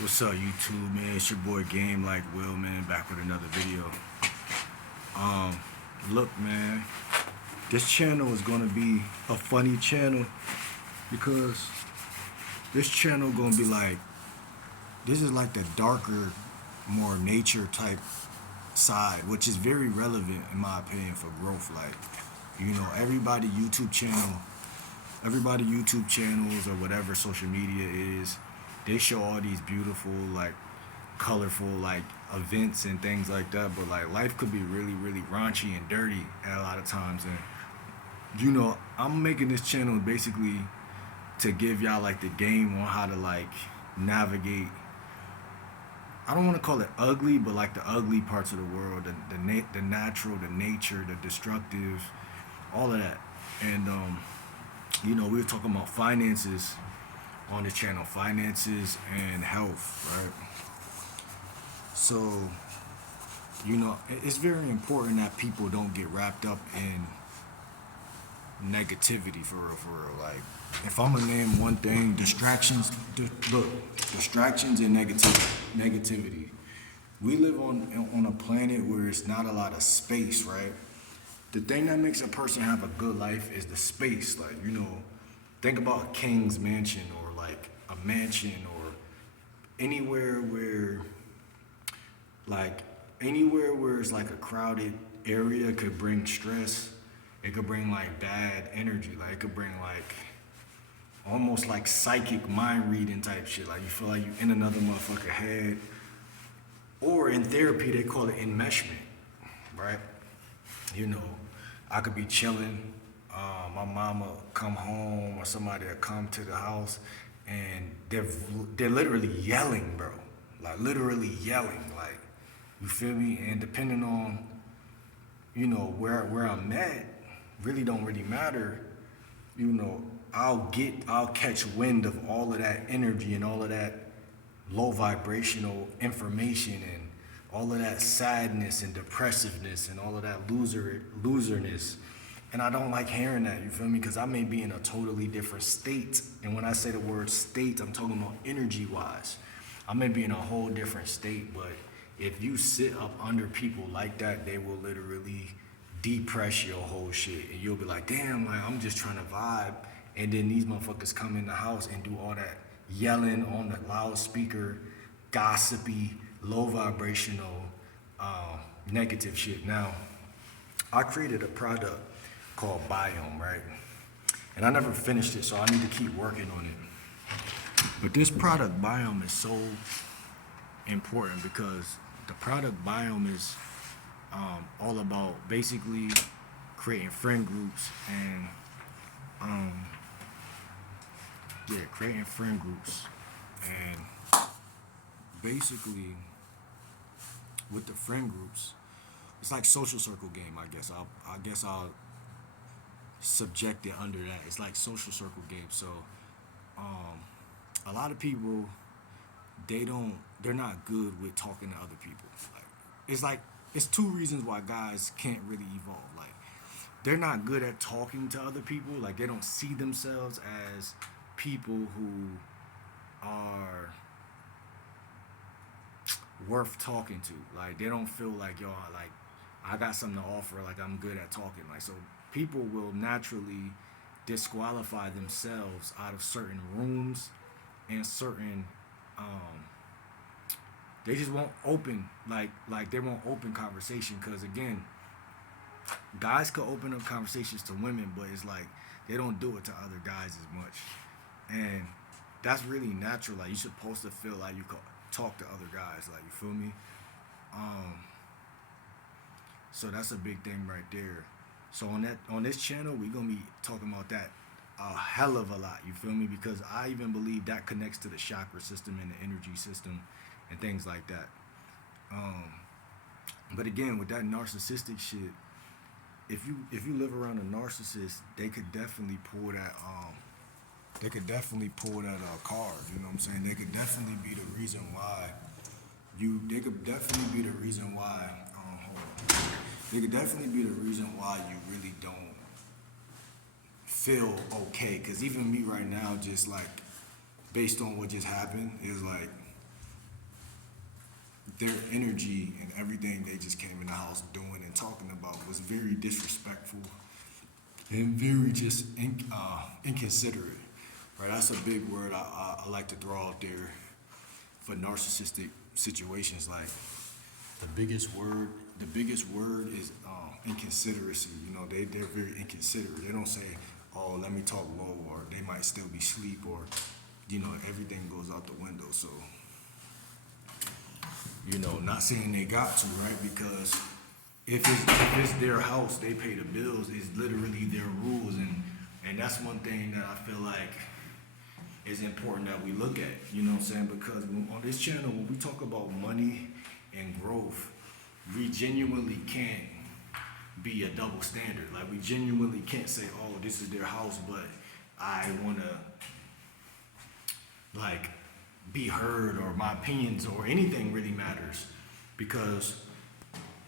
What's up, YouTube, man? It's your boy Game Like Will, man, back with another video. Um, Look, man, this channel is gonna be a funny channel because this channel gonna be like, this is like the darker, more nature type side, which is very relevant in my opinion for growth. Like, everybody YouTube channels or whatever social media is, they show all these beautiful, like, colorful, like, events and things like that. But like, life could be really, really raunchy and dirty at a lot of times. And I'm making this channel basically to give y'all like the game on how to like navigate. I don't want to call it ugly, but like the ugly parts of the world, the natural, the nature, the destructive, all of that. And we were talking about finances on the channel, finances and health, right? So, it's very important that people don't get wrapped up in negativity for real. Like, if I'm gonna name one thing, distractions and negativity. We live on a planet where it's not a lot of space, right? The thing that makes a person have a good life is the space. Like, think about a king's mansion or like a mansion or anywhere where like anywhere where it's like a crowded area could bring stress. It could bring like bad energy. Like, it could bring like almost like psychic mind reading type shit. Like, you feel like you in another motherfucker head. Or in therapy they call it enmeshment, right? You know, I could be chilling, my mama come home or somebody that come to the house and they're literally yelling, bro. Like, literally yelling, like, you feel me? And depending on where I'm at, really don't really matter. I'll catch wind of all of that energy and all of that low vibrational information and all of that sadness and depressiveness and all of that loserness. And I don't like hearing that, you feel me? Because I may be in a totally different state. And when I say the word state, I'm talking about energy wise. I may be in a whole different state, but if you sit up under people like that, they will literally depress your whole shit. And you'll be like, damn, like, I'm just trying to vibe. And then these motherfuckers come in the house and do all that yelling on the loudspeaker, gossipy, low vibrational, negative shit. Now, I created a product called Biome, right? And I never finished it, so I need to keep working on it. But this product Biome is so important because the product Biome is all about basically creating friend groups and creating friend groups. And basically with the friend groups, it's like social circle game. I guess I'll subject it under that. It's like social circle game. So um, a lot of people, they're not good with talking to other people. Like it's two reasons why guys can't really evolve. Like, they're not good at talking to other people. Like, they don't see themselves as people who are worth talking to. Like, they don't feel like, yo, like, I got something to offer. Like, I'm good at talking. Like, so people will naturally disqualify themselves out of certain rooms and certain they just won't open, like they won't open conversation. Because again, guys could open up conversations to women, but it's like they don't do it to other guys as much. And that's really natural. Like, you're supposed to feel like you could talk to other guys. Like, you feel me? Um, so that's a big thing right there. So on this channel, we're gonna be talking about that a hell of a lot. You feel me? Because I even believe that connects to the chakra system and the energy system and things like that. Um, but again, with that narcissistic shit, if you live around a narcissist, they could definitely pull that card. You know what I'm saying? They could definitely be the reason why they could definitely be the reason why hold on. They could definitely be the reason why you really don't feel okay. Cause even me right now, just like based on what just happened, is like their energy and everything they just came in the house doing and talking about was very disrespectful and very just inconsiderate. Right, that's a big word I like to throw out there for narcissistic situations. Like the biggest word is inconsideracy. You know, they're very inconsiderate. They don't say, "Oh, let me talk low," or they might still be asleep, or everything goes out the window. So not saying they got to, right? Because if it's their house, they pay the bills. It's literally their rules, and that's one thing that I feel like is important that we look at. You know what I'm saying? Because on this channel, when we talk about money and growth, we genuinely can't be a double standard. Like we genuinely can't say, "Oh, this is their house," but I wanna like be heard, or my opinions or anything really matters, because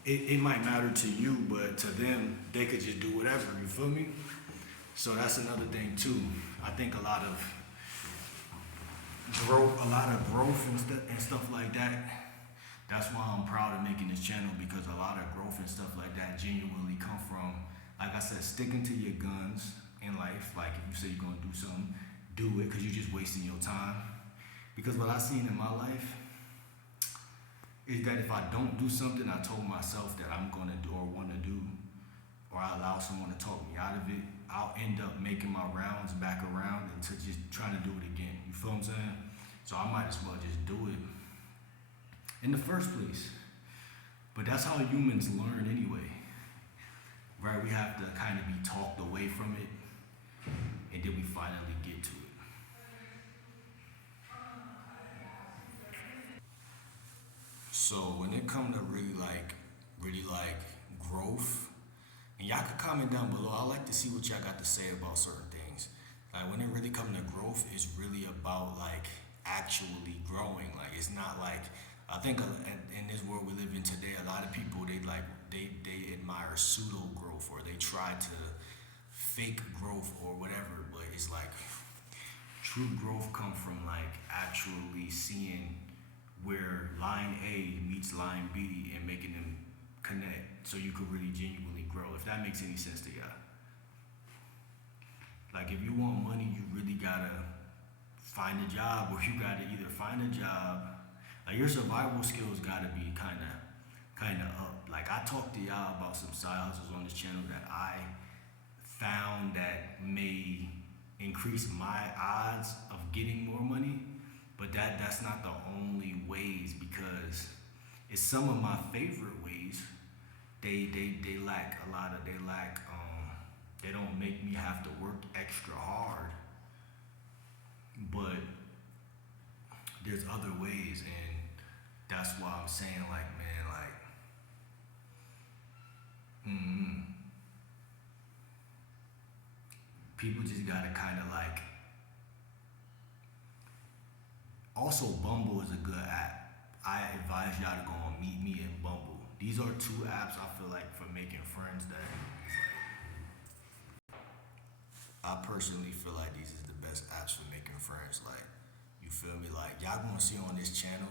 it might matter to you, but to them they could just do whatever. You feel me? So that's another thing too. I think a lot of growth and stuff like that. That's why I'm proud of making this channel, because a lot of growth and stuff like that genuinely come from, like I said, sticking to your guns in life. Like if you say you're gonna do something, do it, because you're just wasting your time. Because what I've seen in my life is that if I don't do something I told myself that I'm gonna do or want to do, or I allow someone to talk me out of it, I'll end up making my rounds back around into just trying to do it again. You feel what I'm saying? So I might as well just do it in the first place. But that's how humans learn anyway, right? We have to kind of be talked away from it, and then we finally get to it. So when it comes to really like growth, and y'all can comment down below. I like to see what y'all got to say about certain things. Like when it really comes to growth, it's really about like actually growing. Like it's not like, I think in this world we live in today, a lot of people they admire pseudo growth, or they try to fake growth or whatever. But it's like true growth comes from like actually seeing where line A meets line B and making them connect, so you could really genuinely grow. If that makes any sense to y'all. Like if you want money, you really gotta find a job, or you gotta either find a job. Like your survival skills gotta be kinda up. Like I talked to y'all about some side hustles on this channel that I found that may increase my odds of getting more money, but that's not the only ways, because it's some of my favorite ways. They lack a lot of they don't make me have to work extra hard, but there's other ways, and that's why I'm saying like, man, like people just gotta kind of like. Also, Bumble is a good app. I advise y'all to go on Meet Me and Bumble. These are two apps I feel like for making friends that is like, I personally feel like these is the best apps for making friends. Like, you feel me? Like, y'all gonna see on this channel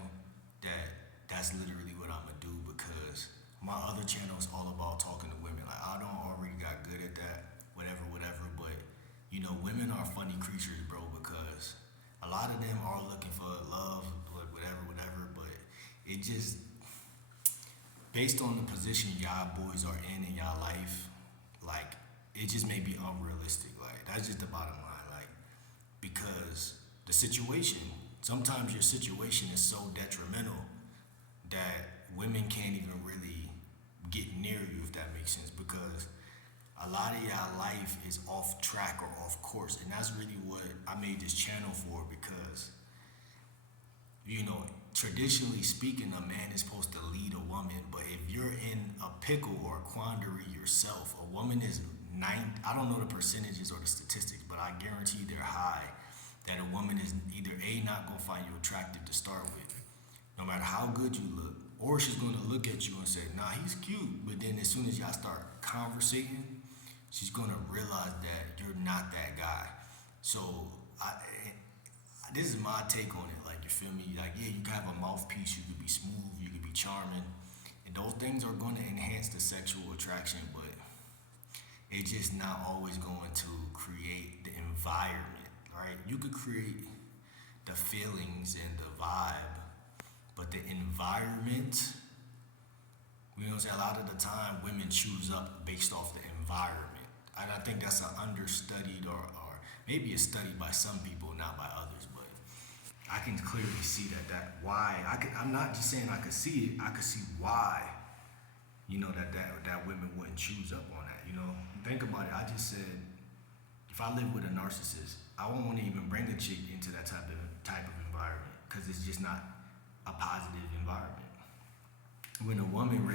that's literally what I'm gonna do, because my other channel is all about talking to women. Like, I don't already got good at that, whatever. But, women are funny creatures, bro, because a lot of them are looking for love, whatever. But it just, based on the position y'all boys are in y'all life, like, it just may be unrealistic. Like, that's just the bottom line. Like, because the situation, sometimes your situation is so detrimental that women can't even really get near you, if that makes sense, because a lot of y'all life is off track or off course, and that's really what I made this channel for, because traditionally speaking, a man is supposed to lead a woman, but if you're in a pickle or a quandary yourself, a woman is I don't know the percentages or the statistics, but I guarantee they're high, that a woman is either A, not gonna find you attractive to start with, no matter how good you look, or she's gonna look at you and say, nah, he's cute, but then as soon as y'all start conversating, she's gonna realize that you're not that guy. So this is my take on it. Like, you feel me? Like, yeah, you can have a mouthpiece, you could be smooth, you could be charming, and those things are going to enhance the sexual attraction, but it's just not always going to create the environment, right? You could create the feelings and the vibe, but the environment, you know what I'm saying? A lot of the time, women choose up based off the environment. And I think that's an understudied or maybe it's studied by some people, not by others, but I can clearly see that why. I'm not just saying I could see it, I could see why, you know, that women wouldn't choose up on that, you know? Think about it. I just said, if I live with a narcissist, I won't want to even bring a chick into that type of environment because it's just not a positive environment. When a woman